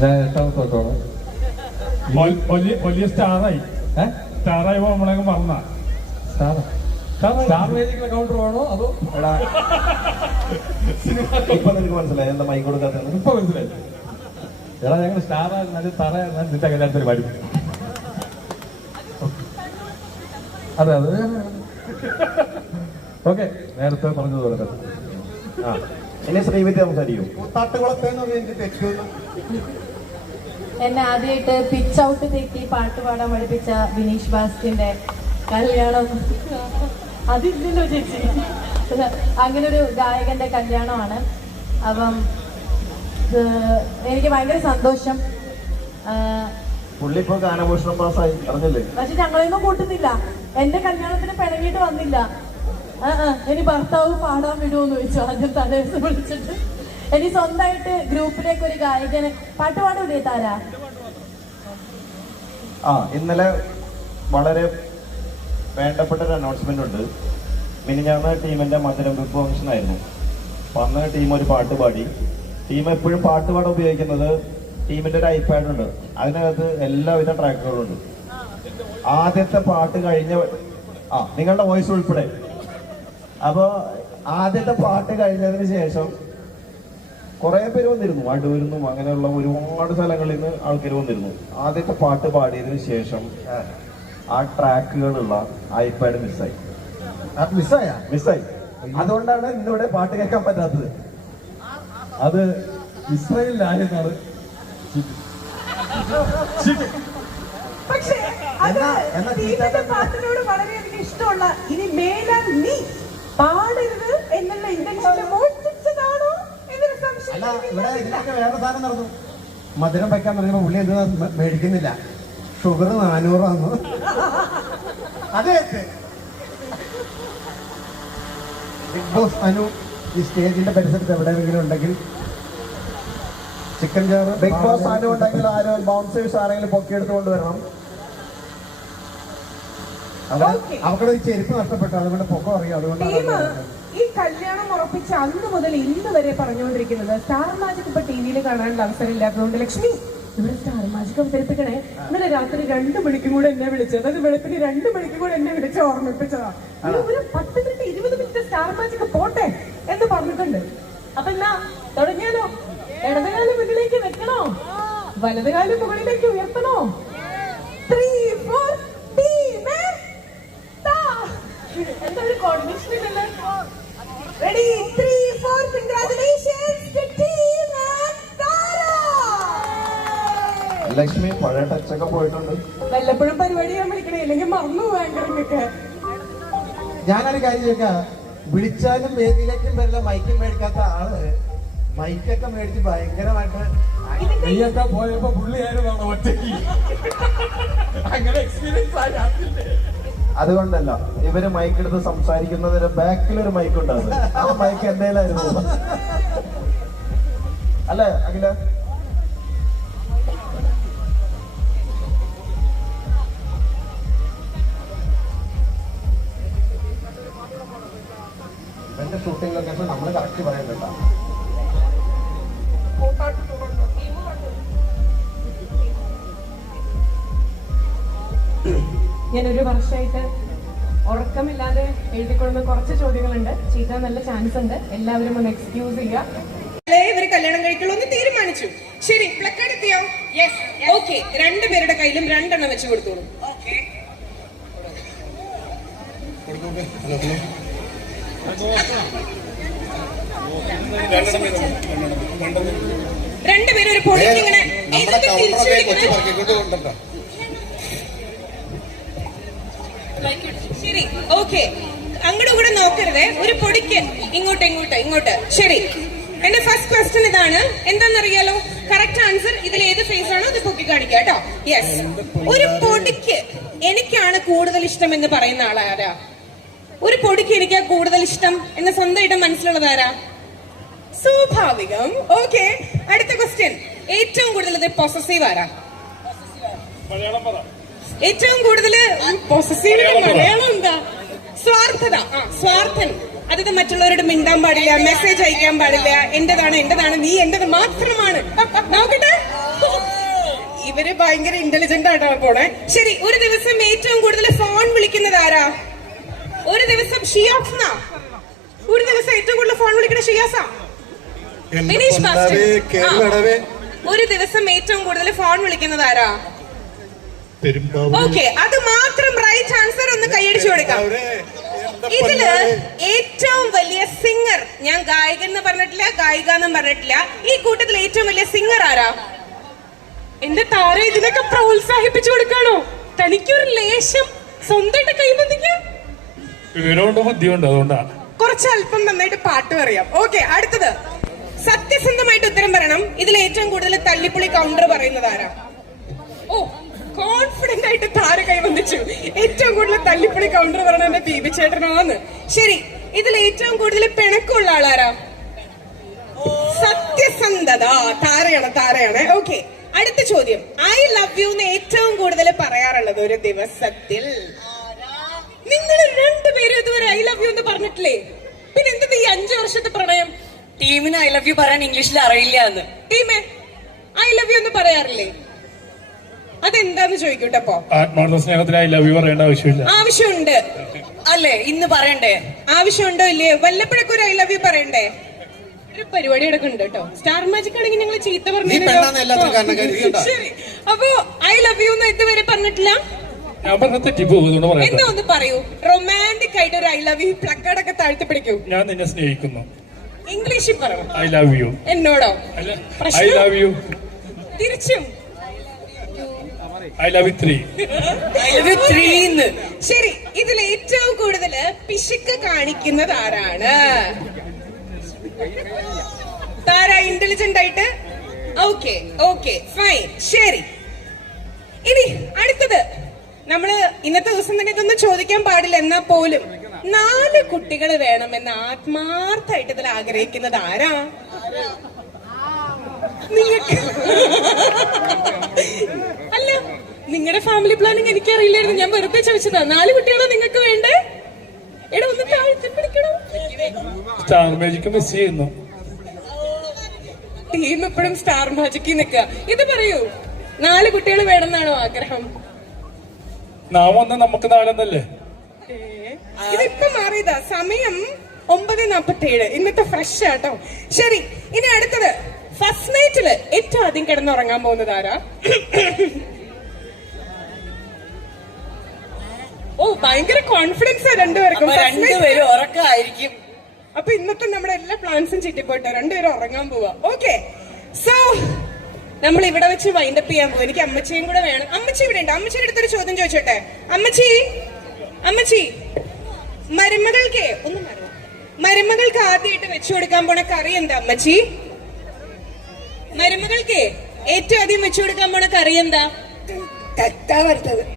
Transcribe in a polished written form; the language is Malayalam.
ഞാൻ 8ാമത്തെ വർഷമാണ്. വലിയ സ്റ്റാറായി നമ്മളെ മറന്ന സ്റ്റാർ വേദിക്കുള്ള കൗണ്ടർ വേണോ അതോ ഇപ്പൊ നിനക്ക് മനസ്സിലായി എന്താ മൈക്ക് കൊടുക്കാത്ത? ഇപ്പൊ മനസ്സിലായി. എടാ ഞങ്ങൾ സ്റ്റാറായിരുന്നാലും തറയായിരുന്നാലും നിന്റെ കല്യാണത്തിന് വരും. അതെ അതെ ഓക്കെ. നേരത്തെ പറഞ്ഞതുപോലെ തന്നെ. ഇനി ശ്രീവിദ്യ സംസാരിക്കും. എന്നെ ആദ്യമായിട്ട് പിച്ച് ഔട്ട് തെറ്റി പാട്ട് പാടാൻ പഠിപ്പിച്ച ബിനീഷ് ബാസ്റ്റിന്റെ കല്യാണം. അതില്ലല്ലോ ചേച്ചി. അങ്ങനെ ഒരു ഗായകന്റെ കല്യാണമാണ്. അപ്പം എനിക്ക് ഭയങ്കര സന്തോഷം. പുള്ളി ഇപ്പൊ ഗാനഭൂഷണം പാസ്സായി അറിഞ്ഞില്ലേ? പക്ഷെ ഞങ്ങളെയൊന്നും കൂട്ടുന്നില്ല. എന്റെ കല്യാണത്തിന് പിണങ്ങിയിട്ട് വന്നില്ല. ഇനി ഭർത്താവ് പാടാൻ വിടുമെന്ന് ചോദിച്ചു ആദ്യം തലേദിവസം വിളിച്ചിട്ട്. ഇനി സ്വന്തമായിട്ട് ഗ്രൂപ്പിലേക്ക് ഒരു ഗായകന് പാട്ട് പാടൂലേ താരാ? ഇന്നലെ വളരെ വേണ്ടപ്പെട്ട ഒരു അനൗൺസ്മെന്റ് ഉണ്ട്. മിനിഞ്ഞാന്ന് ടീമിന്റെ മധുരം വെബ് ഫംഗ്ഷൻ ആയിരുന്നു. അപ്പൊ അന്ന് ടീം ഒരു പാട്ട് പാടി. ടീം എപ്പോഴും പാട്ട് പാടാൻ ഉപയോഗിക്കുന്നത് ടീമിന്റെ ഒരു ഐപാഡ് ഉണ്ട്. അതിനകത്ത് എല്ലാവിധ ട്രാക്കുകളും ഉണ്ട്. ആദ്യത്തെ പാട്ട് കഴിഞ്ഞ നിങ്ങളുടെ വോയിസ് ഉൾപ്പെടെ. അപ്പൊ ആദ്യത്തെ പാട്ട് കഴിഞ്ഞതിന് ശേഷം കുറെ പേര് വന്നിരുന്നു. അടൂരിന്നും അങ്ങനെയുള്ള ഒരുപാട് സ്ഥലങ്ങളിൽ നിന്ന് ആൾക്കാർ വന്നിരുന്നു. ആദ്യത്തെ പാട്ട് പാടിയതിനു ശേഷം ആ ട്രാക്കുകളുള്ള ഐപാഡ് മിസ്സായി. അതുകൊണ്ടാണ് ഇന്നിവിടെ പാട്ട് കേൾക്കാൻ പറ്റാത്തത്. അത് ഇസ്രായേലിലായെന്നാണ്. പക്ഷേ പാട്ടിനോട് വളരെയധികം ഇഷ്ടമുള്ള ഇനി മേലാൽ നീ പാടരുത് എന്നുള്ള ഇന്റൻഷൻ മോഷ്ടിച്ചതാണോ എന്നൊരു സംശയം. അല്ല, ഇവിടെ ഇതിനൊക്കെ വേറെ സാധനം നടന്നു. മധുരം വയ്ക്കാൻ പറഞ്ഞപ്പോ പുള്ളി എന്ത് മേടിക്കുന്നില്ല, ഷുഗർ 400 വന്നു. അതെ, ബിഗ് ബോസ് അനു ഈ സ്റ്റേജിന്റെ പരിസരത്ത് എവിടെയെങ്കിലും ഉണ്ടെങ്കിൽ ചിക്കൻ ചോറ് ബിഗ് ബോസ് അനു ഉണ്ടെങ്കിൽ ആരും ബൗൺസേഴ്സ് ആരെങ്കിലും പൊക്കിയെടുത്തുകൊണ്ട് വരണം. അവരുടെ ഈ ചെരുപ്പ് നഷ്ടപ്പെട്ടു, അതുകൊണ്ട് പൊക്കം അറിയാം. അതുകൊണ്ടാണ് ഈ കല്യാണം ഉറപ്പിച്ച അന്ന് മുതൽ ഇന്ന് വരെ പറഞ്ഞുകൊണ്ടിരിക്കുന്നത് സ്റ്റാർ മാജിക് ഇപ്പൊ ടിവിയിൽ കാണാനുള്ള അവസരം ഇല്ലാത്തതുകൊണ്ട് ലക്ഷ്മി ഇവിടെ സ്റ്റാർ മാജിക് അവതരിപ്പിക്കണേ. ഇന്നലെ രാത്രി 2 മണിക്കും കൂടെ എന്നെ വിളിച്ചത്, അതായത് വെളുപ്പിന് 2 മണിക്കും കൂടെ എന്നെ വിളിച്ച് ഓർമ്മിപ്പിച്ചതാ. ഒരു 10 മിനിറ്റ് 20 മിനിറ്റ് സ്റ്റാർ മാജിക് പോട്ടെ എന്ന് പറഞ്ഞിട്ടുണ്ട്. അപ്പൊ എന്നാ തുടങ്ങിയാലോ? ഇടതുകാലം മുന്നിലേക്ക് വെക്കണോ, വലതുകാലം മുകളിലേക്ക് ഉയർത്തണോ? 3, 4 എന്താ ഒരു കോർഡിനേഷൻ ഇല്ലല്ലേ? റെഡി 3, 4 കൺഗ്രാറ്റുലേഷൻസ് ടു ടീം താര. ലക്ഷ്മി പഴയ ടച്ചൊക്കെ പോയിട്ടുണ്ട്. വല്ലപ്പോഴും പരിപാടി ചെയ്യാൻ വിളിക്കണേ, ഇല്ലെങ്കിൽ മറന്നു പോകാൻ. ഞാനൊരു കാര്യം ചോദിക്കാം. വിളിച്ചാലും വേദിയിലേക്കും വരില്ല, മൈക്കും മേടിക്കാത്ത ആള് മൈക്കൊക്കെ മേടിച്ച് ഭയങ്കരമായിട്ട് നീയൊക്കെ പോയപ്പോ പുള്ളിയായിരുന്നു ഒറ്റയ്ക്ക്. അങ്ങനെ എക്സ്പീരിയൻസ് ആയില്ലേ? അതുകൊണ്ടല്ല, ഇവര് മൈക്ക് എടുത്ത് സംസാരിക്കുന്നതിന് ബാക്കിലൊരു മൈക്ക് ഉണ്ടാകും. ആ മൈക്ക് എന്റെ കയ്യിലായിരുന്നു. അല്ലേ അഖില? ഇവന്റെ ഷൂട്ടിംഗ് ലൊക്കേഷൻ നമ്മള് കറക്റ്റ് പറയുന്നുണ്ടോ? ഞാൻ 1 വർഷമായിട്ട് ഉറക്കമില്ലാതെ എഴുതിക്കൊള്ളുന്ന കുറച്ച് ചോദ്യങ്ങളുണ്ട്. ചെയ്താൽ നല്ല ചാൻസ് ഉണ്ട്. എല്ലാവരും ഒന്ന് എക്സ്ക്യൂസ് ചെയ്യുക. ഇവര് കല്യാണം കഴിക്കുള്ളൂ എന്ന് തീരുമാനിച്ചു. ശരി, പ്ലക്കാർഡ് എത്തിയോ? യെസ്. ഓക്കെ, 2 പേരുടെ കയ്യിലും 2 എണ്ണം വെച്ച് കൊടുത്തോളൂ. രണ്ടുപേരും ഒരു പൊടിക്ക് ഇങ്ങനെ ശരി. ഓക്കെ, അങ്ങോട്ടും കൂടെ നോക്കരുത്. ഒരു പൊടിക്ക് ഇങ്ങോട്ട്. ശരി, എന്റെ ഫസ്റ്റ് ക്വസ്റ്റ്യൻ ഇതാണ്. എന്താണെന്നറിയാലോ? കറക്റ്റ് ആൻസർ ഇതിൽ ഏത് ഫേസ് ആണോ അത് പൊക്കി കാണിക്കുക കേട്ടോ. യെസ്. ഒരു പൊടിക്ക് എനിക്കാണ് കൂടുതൽ ഇഷ്ടം എന്ന് പറയുന്ന ആളാരാ? ഒരു പൊടിക്ക് എനിക്കാ കൂടുതൽ ഇഷ്ടം എന്ന് സ്വന്തമായിട്ട് മനസ്സിലുള്ളതാരാ? സ്വാഭാവികം. ഓക്കെ, അടുത്ത ക്വസ്റ്റ്യൻ. ഏറ്റവും കൂടുതൽ പൊസസീവ് ആരാ? ഏറ്റവും കൂടുതൽ പൊസസീവിന്റെ മലയാളം എന്താ? സ്വാർത്ഥത. സ്വാർത്ഥൻ. അതായത് മറ്റുള്ളവരോട് മിണ്ടാൻ പാടില്ല, മെസ്സേജ് അയക്കാൻ പാടില്ല. എന്റേതാണ്, നീ എന്റേത് മാത്രമാണ്. നോക്കട്ടെ, ഇവര് ഭയങ്കര ഇന്റലിജന്റ് ആയിട്ടാണ് പോണേ. ശരി, ഒരു ദിവസം ഏറ്റവും കൂടുതൽ ഫോൺ വിളിക്കുന്നത് ആരാ? ഒരു ദിവസം ഷിയാസ്. ഒരു ദിവസം ഏറ്റവും കൂടുതൽ ഫോൺ വിളിക്കുന്ന ഷിയാസ. വിനീഷ് മാസ്റ്റർ, ഒരു ദിവസം ഏറ്റവും കൂടുതൽ ഫോൺ വിളിക്കുന്നത് ആരാ? ഓക്കെ, അത് മാത്രം റൈറ്റ് ആൻസർ. ഒന്ന് കൈയടിച്ചു കൊടുക്കാം. ഇതില് ഏറ്റവും വലിയ സിംഗർ, ഞാൻ ഗായകൻ എന്ന് പറഞ്ഞിട്ടില്ല, ഗായിക എന്നും പറഞ്ഞിട്ടില്ല, ഈ കൂട്ടത്തിൽ ഏറ്റവും വലിയ സിംഗർ ആരാ? എന്റെ താര ഇതിനൊക്കെ പ്രോത്സാഹിപ്പിച്ചു കൊടുക്കാണോ? തനിക്കൊരു ലേശം സ്വന്തമായിട്ട് കൈബന്ധിക്കാം. വിവരമുണ്ടോ ബുദ്ധിയുണ്ടോ? അതുകൊണ്ടാ കുറച്ച് അല്പം നന്നായിട്ട് പാട്ട് പറയാം. ഓക്കെ, അടുത്തത് സത്യസന്ധമായിട്ട് ഉത്തരം പറയണം. ഇതിൽ ഏറ്റവും കൂടുതൽ തല്ലിപ്പൊളി കൗണ്ടർ പറയുന്നത് ആരാ? ഓ, കോൺഫിഡന്റ് ആയിട്ട് താര കൈവന്നിച്ചു. ഏറ്റവും കൂടുതൽ തല്ലിപ്പൊളി കൗണ്ടർ പറയണ എന്റെ ബീബി ചേട്ടനാന്ന്. ശരി, ഇതിൽ ഏറ്റവും കൂടുതൽ പിണക്കമുള്ള ആളാരാ? സത്യസന്ധത. താരയാണ്. ഓക്കെ, അടുത്ത ചോദ്യം. ഐ ലവ് യു എന്ന് ഏറ്റവും കൂടുതൽ പറയാറുള്ളത് ഒരു ദിവസത്തിൽ? നിങ്ങൾ രണ്ടുപേരും ഇതുവരെ ഐ ലവ് യു എന്ന് പറഞ്ഞിട്ടില്ലേ? പിന്നെ എന്താ ഈ 5 വർഷത്തെ പ്രണയം? ടീമിന് ഐ ലവ് യു പറയാൻ ഇംഗ്ലീഷിൽ അറിയില്ല എന്ന്. ടീമേ, ഐ ലവ് യു എന്ന് പറയാറില്ലേ? അതെന്താന്ന് ചോദിക്കൂട്ടെ. അപ്പൊ ആത്മാർത്ഥ സ്നേഹത്തിന് ഐ ലവ് യു പറയേണ്ട ആവശ്യമില്ല. ആവശ്യമുണ്ട് അല്ലേ? ഇന്ന് പറയണ്ടേ? ആവശ്യമുണ്ടോ ഇല്ലയോ? വല്ലപ്പോഴൊക്കെ ഒരു ഐ ലവ് യു പറയണ്ടേ? ഒരു പരിപാടി എടുക്കുന്നുണ്ട് കേട്ടോ. സ്റ്റാർ മാജിക് ആണെങ്കിൽ ഞങ്ങൾ ചീത്ത പറഞ്ഞു. ശരി, അപ്പൊ ഐ ലവ് യു എന്ന് ഇതുവരെ പറഞ്ഞിട്ടില്ല. ഞാൻ പറഞ്ഞ തെറ്റിപ്പോകുന്നു. എന്താ ഒന്ന് പറയൂ. റൊമാൻറ്റിക് ആയിട്ട് ഒരു ഐ ലവ് യു പ്ലക്കാർഡൊക്കെ താഴ്ത്തി പിടിക്കൂ. ഞാൻ നിന്നെ സ്നേഹിക്കുന്നു. ഇംഗ്ലീഷിൽ പറയണം. I love you. എന്നോടോ? I love you. തിരിച്ചും I love you 3. I love you 3. ശരി, ഇതിൽ ഏറ്റവും കൂടുതൽ പിശുക്ക് കാണിക്കുന്നത് ആരാണ്? താര ഇന്റലിജന്റ് ആയിട്ട്. Okay fine. ശരി, ഇനി അടുത്തത്. നമ്മള് ഇന്നത്തെ ദിവസം തന്നെ ഇതൊന്നും ചോദിക്കാൻ പാടില്ല, എന്നാ പോലും 4 കുട്ടികൾ വേണമെന്ന് ആത്മാർത്ഥമായിട്ട് ഇതിൽ ആഗ്രഹിക്കുന്നത് ആരാ? നിങ്ങൾക്ക് അല്ല, നിങ്ങളുടെ ഫാമിലി പ്ലാനിങ് എനിക്കറിയില്ലായിരുന്നു. ഞാൻ വെറുതെ ചോദിച്ചതാ. 4 കുട്ടികളോ നിങ്ങൾക്ക് വേണ്ടേ? എടാ, ഒന്ന് താഴ്ത്തി പിടിക്കണം. സ്റ്റാർ മാജിക് മിസ് ചെയ്യുന്നു. ടീം എപ്പോഴും സ്റ്റാർ മാജിക്കിൽ നിൽക്കുക. ഇത് പറയൂ, 4 കുട്ടികൾ വേണമെന്നാണോ ആഗ്രഹം? നാം വന്ന് നമുക്ക് 4 ഇതിപ്പോ മാറിയതാ. സമയം 9:47. ഇന്നത്തെ ഫ്രഷ് ആട്ടോ. ശരി, ഇനി അടുത്തത്. ഫസ്റ്റ് നൈറ്റില് ഏറ്റവും ആദ്യം കിടന്നുറങ്ങാൻ പോകുന്നത് ആരാ? ഓ, ഭയങ്കര കോൺഫിഡൻസ് രണ്ടുപേർക്കും. രണ്ടുപേരും ഉറക്കമായിരിക്കും. അപ്പൊ ഇന്നത്തെ നമ്മുടെ എല്ലാ പ്ലാൻസും ചുറ്റിപ്പോയിട്ടോ. രണ്ടുപേരും ഉറങ്ങാൻ പോവാ. ഓക്കെ, സോ നമ്മൾ ഇവിടെ വെച്ച് വൈൻഡപ്പ് ചെയ്യാൻ പോകും. എനിക്ക് അമ്മച്ചിയും കൂടെ വേണം. അമ്മച്ചി ഇവിടെ ഉണ്ട്. അമ്മച്ചിയുടെ അടുത്തൊരു ചോദ്യം ചോദിച്ചോട്ടെ. അമ്മച്ചി, മരുമകൾക്ക് ആദ്യമായിട്ട് വെച്ചു കൊടുക്കാൻ പോണ കറി എന്താ അമ്മച്ചി? മരുമകൾക്ക് ഏറ്റവും ആദ്യം വെച്ചു കൊടുക്കാൻ പോണ കറി എന്താ? തത്ത വറുത്തത്.